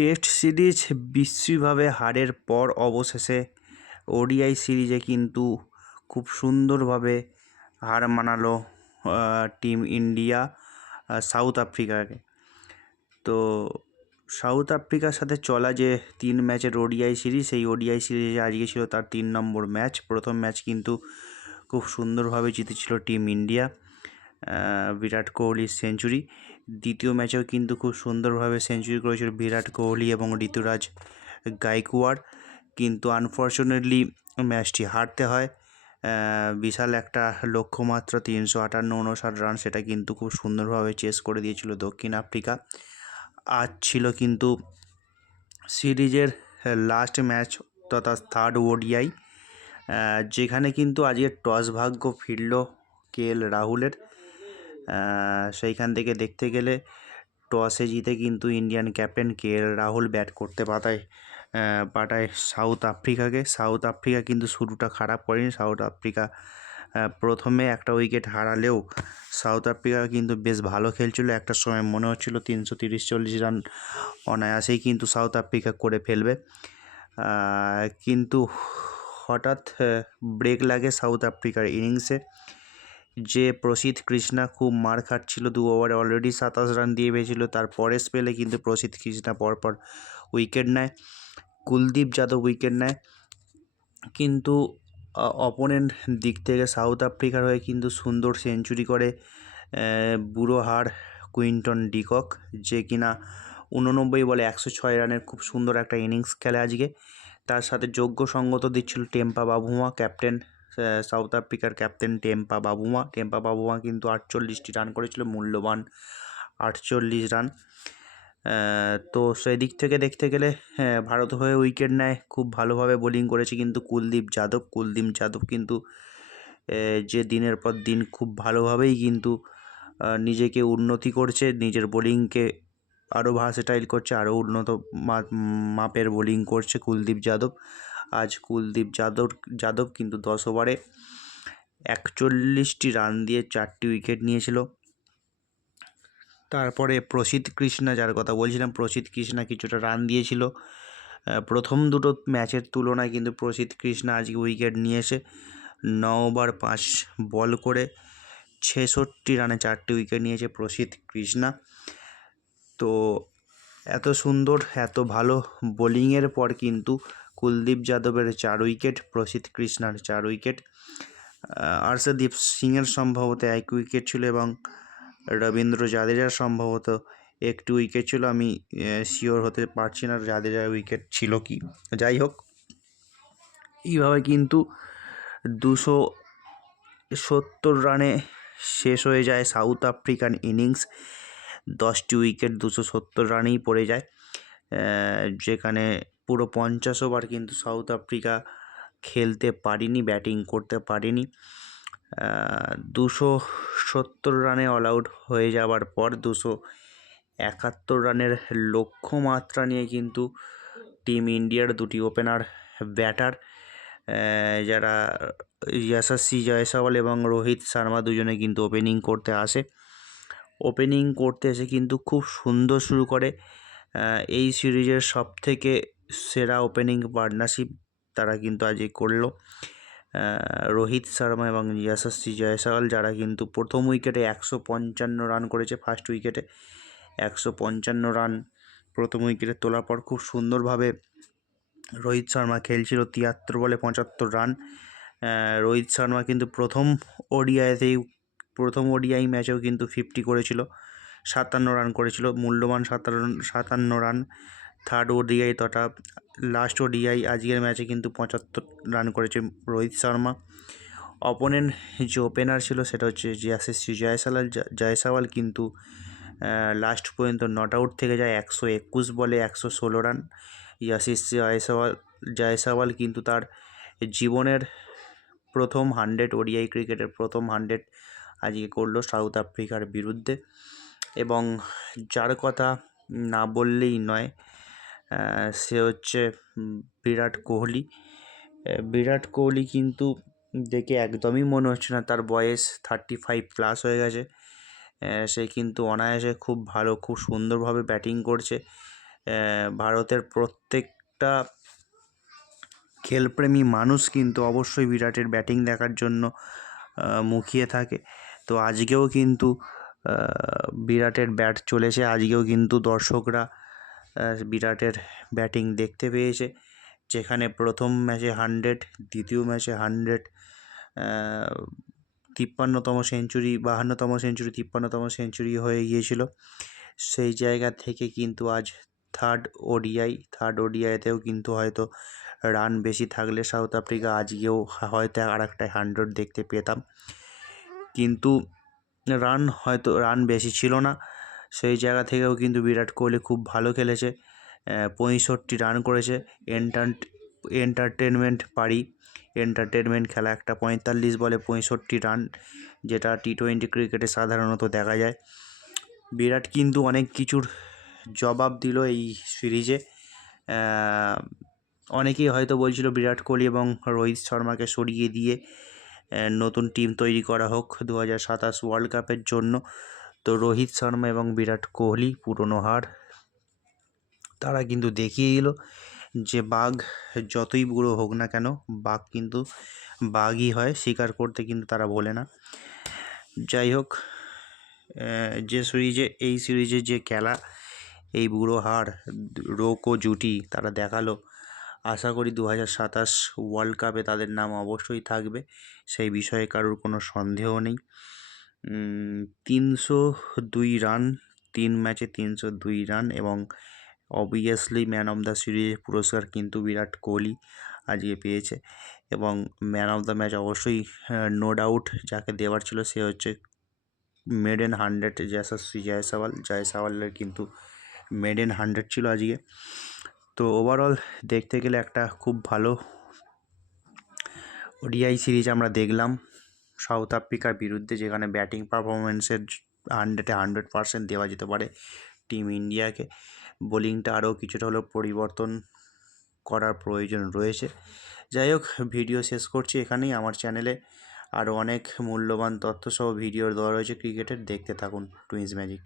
Test series বিশ্রীভাবে হারের পর অবশেষে ওডিআই সিরিজে কিন্তু খুব সুন্দরভাবে হার মানালো টিম ইন্ডিয়া সাউথ আফ্রিকাকে। তো সাউথ আফ্রিকার সাথে চলা যে 3 ম্যাচের ওডিআই সিরিজ, সেই ওডিআই সিরিজে আজকে ছিল তার 3 নম্বর ম্যাচ। প্রথম ম্যাচ কিন্তু খুব সুন্দরভাবে জিতেছিল টিম ইন্ডিয়া, বিরাট কোহলির সেঞ্চুরি। দ্বিতীয় ম্যাচেও কিন্তু খুব সুন্দরভাবে সেঞ্চুরি করেছিল বিরাট কোহলি এবং ঋতুরাজ গাইকোয়াড়, কিন্তু আনফর্চুনেটলি ম্যাচটি হারতে হয়। বিশাল একটা লক্ষ্যমাত্রা 358 রান, সেটা কিন্তু খুব সুন্দরভাবে চেস করে দিয়েছিল দক্ষিণ আফ্রিকা। আজ ছিল কিন্তু সিরিজের লাস্ট ম্যাচ তথা থার্ড ওডিআই, যেখানে কিন্তু আজকে টস ভাগ্য ফিরল কেএল রাহুলের। সেইখান থেকে দেখতে গেলে টসে জিতে কিন্তু Indian captain KL Rahul bat করতে পাঠায় সাউথ আফ্রিকাকে। সাউথ আফ্রিকা কিন্তু শুরুটা খারাপ করেনি। সাউথ আফ্রিকা প্রথমে একটা উইকেট হারালেও সাউথ আফ্রিকা কিন্তু বেশ ভালো খেলছিল। একটা সময় মনে হচ্ছিল 330-40 রান অনায়াসেই কিন্তু সাউথ আফ্রিকা করে ফেলবে, কিন্তু হঠাৎ ব্রেক লাগে সাউথ আফ্রিকার ইনিংসে। যে প্রসিদ্ধ কৃষ্ণা খুব মার খাচ্ছিল, 2 ওভারে অলরেডি 27 রান দিয়ে পেয়েছিল, তার পরের স্পেলে কিন্তু প্রসিদ্ধ কৃষ্ণা পরপর উইকেট নেয়, কুলদীপ যাদব উইকেট নেয়। কিন্তু অপোনেন্ট দিক থেকে সাউথ আফ্রিকার হয়ে কিন্তু সুন্দর সেঞ্চুরি করে বুড়ো হাড় কুইন্টন ডিকক, যে কিনা 89 বলে 106 রানের খুব সুন্দর একটা ইনিংস খেলে আজকে। তার সাথে যোগ্য সঙ্গত দিচ্ছিল টেম্পা বাবুমা, ক্যাপ্টেন সাউথ আফ্রিকার ক্যাপ্টেন টেম্পা বাবুমা কিন্তু 48টি রান করেছিল, মূল্যবান 48 রান। তো সেই দিক থেকে দেখতে গেলে ভারত হয়ে উইকেট নেয়, খুব ভালোভাবে বোলিং করেছে কিন্তু কুলদীপ যাদব কিন্তু যে দিনের পর দিন খুব ভালোভাবেই কিন্তু নিজেকে উন্নতি করছে, নিজের বোলিংকে আরও ভার্সেটাইল করছে, আরও উন্নত মাপের বোলিং করছে কুলদীপ যাদব। আজ কুলদীপ যাদব কিন্তু 10 ওভারে 41টি রান দিয়ে 4টি উইকেট নিয়েছিল। তারপরে প্রসিদ্ধ কৃষ্ণা, যার কথা বলছিলাম, প্রসিদ্ধ কৃষ্ণা কিছুটা রান দিয়েছিল। প্রথম দুটো ম্যাচের তুলনায় কিন্তু প্রসিদ্ধ কৃষ্ণা আজকে উইকেট নিয়েছে। 9 ওভার 5 বল করে 66 রানে 4টি উইকেট নিয়েছে প্রসিদ্ধ কৃষ্ণা। তো এত সুন্দর এত ভালো বোলিংয়ের পর কিন্তু কুলদীপ যাদবের 4 উইকেট, প্রসিদ্ধ কৃষ্ণার 4 উইকেট, হর্ষদীপ সিংয়ের সম্ভবত 1 উইকেট ছিল এবং রবীন্দ্র জাদেজার সম্ভবত 1টি উইকেট ছিল। আমি শিওর হতে পারছি না জাদেজার উইকেট ছিল কি। যাই হোক, এইভাবে কিন্তু 270 রানে শেষ হয়ে যায় সাউথ আফ্রিকান ইনিংস। 10টি উইকেট 270 রানেই পড়ে যায়, যেখানে পুরো 50 ওভার কিন্তু সাউথ আফ্রিকা খেলতে পারেনি, ব্যাটিং করতে পারেনি। 270 রানে অল আউট হয়ে যাওয়ার পর 271 রানের লক্ষ্যমাত্রা নিয়ে কিন্তু টিম ইন্ডিয়ার 2টি ওপেনার ব্যাটার, যারা যশস্বী জয়সওয়াল এবং রোহিত শর্মা, দুজনে কিন্তু ওপেনিং করতে আসে। ওপেনিং করতে এসে কিন্তু খুব সুন্দর শুরু করে। এই সিরিজের সবথেকে সেরা ওপেনিং পার্টনারশিপ তারা কিন্তু আজকে করলো, রোহিত শর্মা এবং যশস্বী জয়সওয়াল, যারা কিন্তু প্রথম উইকেটে 155 রান করেছে। ফার্স্ট উইকেটে 155 রান প্রথম উইকেটে তোলার পর খুব সুন্দরভাবে রোহিত শর্মা খেলছিল 73 বলে 75 রান। রোহিত শর্মা কিন্তু প্রথম ওডিআই ম্যাচেও কিন্তু 50 করেছিল, 57 রান করেছিল, মূল্যবান 57 রান। থার্ড ওডিআই তথা লাস্ট ওডিআই আজকের ম্যাচে কিন্তু 75 রান করেছে রোহিত শর্মা। অপোনেন্ট যে ওপেনার ছিল সেটা হচ্ছে যশস্বী জয়সওয়াল, কিন্তু লাস্ট পর্যন্ত নট আউট থেকে যায় 121 বলে 116 রান। যশস্বী জয়সওয়াল কিন্তু তার জীবনের প্রথম 100 ওডিআই ক্রিকেটের প্রথম 100 আজকে করলো সাউথ আফ্রিকার বিরুদ্ধে। এবং যার কথা না বললেই নয়, সে হচ্ছে বিরাট কোহলি। কিন্তু দেখে একদমই মনে হচ্ছে না তার বয়স 35+ হয়ে গেছে। সে কিন্তু অনায়াসে খুব সুন্দরভাবে ব্যাটিং করছে। ভারতের প্রত্যেকটা খেলপ্রেমী মানুষ কিন্তু অবশ্যই বিরাটের ব্যাটিং দেখার জন্য মুখিয়ে থাকে। তো আজকেও কিন্তু বিরাটের ব্যাট চলেছে, আজকেও কিন্তু দর্শকরা বিরাটের ব্যাটিং দেখতে পেয়েছে, যেখানে প্রথম ম্যাচে 100, দ্বিতীয় ম্যাচে 100, 53তম সেঞ্চুরি, 52তম সেঞ্চুরি, 53তম সেঞ্চুরি হয়ে গিয়েছিল। সেই জায়গা থেকে কিন্তু আজ থার্ড ওডিআইতেও কিন্তু হয়তো রান বেশি থাকলে সাউথ আফ্রিকা আজকেও হয়তো আর একটা 100 দেখতে পেতাম, কিন্তু রান বেশি ছিল না। সেই জায়গা থেকেও কিন্তু বিরাট কোহলি খুব ভালো খেলেছে, 65 রান করেছে। এন্টারটেনমেন্ট খেলা একটা, 45 বলে 65 রান, যেটা টি-20 ক্রিকেটে সাধারণত দেখা যায়। বিরাট কিন্তু অনেক কিছুর জবাব দিল এই সিরিজে। অনেকেই হয়তো বলছিল বিরাট কোহলি এবং রোহিত শর্মাকে সরিয়ে দিয়ে নতুন টিম তৈরি করা হোক 2027 ওয়ার্ল্ড কাপের জন্য। তো রোহিত শর্মা এবং বিরাট কোহলি পুরনো হার তারা কিন্তু দেখিয়ে দিল যে বাঘ যতই বুড়ো হোক না কেন, বাঘ কিন্তু বাঘই হয়, স্বীকার করতে কিন্তু তারা ভোলে না। যাই হোক, এই সিরিজে যে খেলা, এই বুড়ো হার রোকো জুটি তারা দেখালো। আশা করি 2027 ওয়ার্ল্ড কাপে তাদের নাম অবশ্যই থাকবে, সেই বিষয়ে কারোর কোনো সন্দেহ নেই। 302 রান, 3 ম্যাচে 302 রান, এবং অবভিয়াসলি ম্যান অফ দ্য সিরিজের পুরস্কার কিন্তু বিরাট কোহলি আজকে পেয়েছে। এবং ম্যান অফ দ্য ম্যাচ অবশ্যই নো ডাউট যাকে দেওয়ার ছিল সে হচ্ছে মেডেন 100 যশস্বী জয়সওয়ালের কিন্তু মেডেন 100 ছিল আজকে। তো ওভারঅল দেখতে গেলে একটা খুব ভালো ওডিআই সিরিজ আমরা দেখলাম সাউথ আফ্রিকার বিরুদ্ধে, যেখানে ব্যাটিং পারফরমেন্সের 100-এ 100% দেওয়া যেতে পারে টিম ইন্ডিয়াকে। বোলিংটা আরও কিছুটা হলেও পরিবর্তন করার প্রয়োজন রয়েছে। যাই হোক, ভিডিও শেষ করছি এখানেই। আমার চ্যানেলে আরও অনেক মূল্যবান তথ্যসহ ভিডিও দেওয়া রয়েছে ক্রিকেটের, দেখতে থাকুন টুইন্স ম্যাজিক।